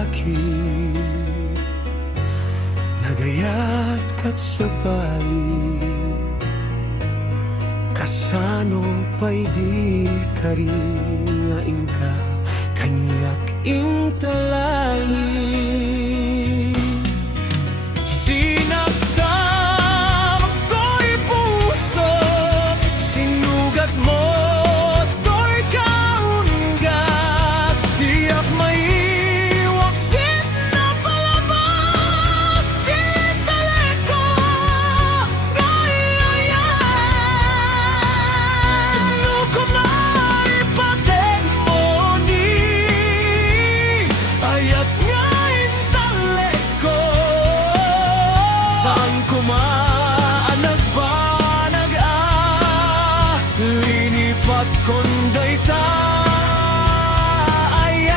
lalaki, nagayat kat sa bali, kasano pa'y di karingain ka, kanyak intalali. Sinaktan ko'y puso, sinugat mo to'y kaungat, tiyak may waksit na palabas, di taleko, gayayan. Luko may patek mo ni, ayat ngayon taleko. Saan kumaanag ba linipat konday ayat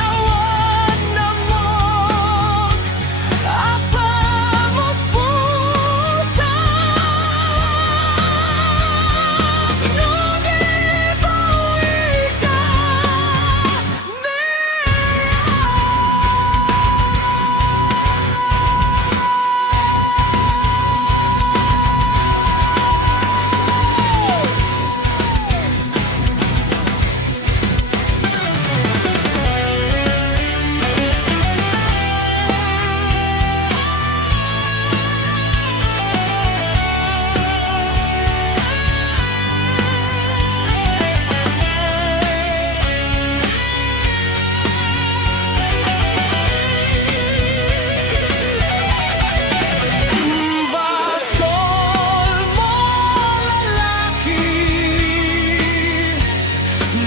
awan na mo, apamos pusa, nudi bawi ka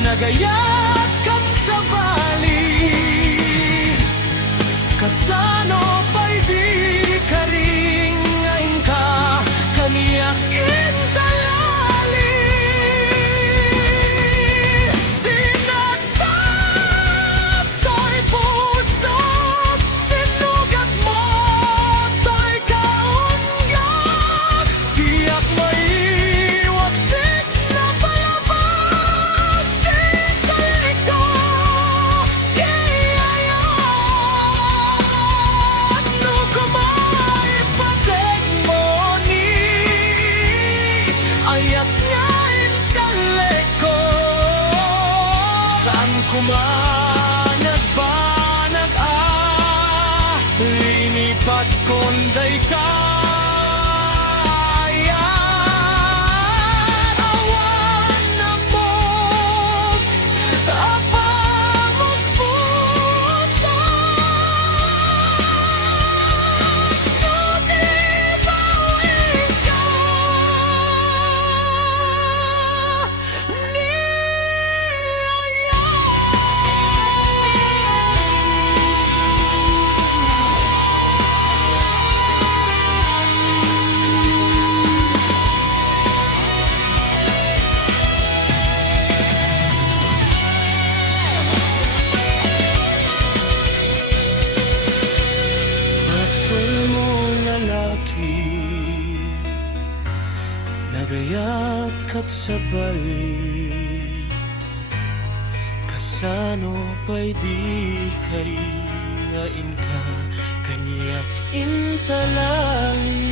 nagayat kat sa bali, kasano pa'y di karingain ka, kaniyak intalali. Sinaktan to'y puso, sinugat mo to'y kaungat, tiyak may waksit na palabas, di taleko, gayayan. Luko may patek mo ni, ayat ngayon taleko. Saan kumanag ba linipat konday ayat awan na mo, apamos pusa, nudi bawi ka ni Basol mong lalaki, nagayat kat sa bali, kasano pa'y di karingain ka, kanyak intalali.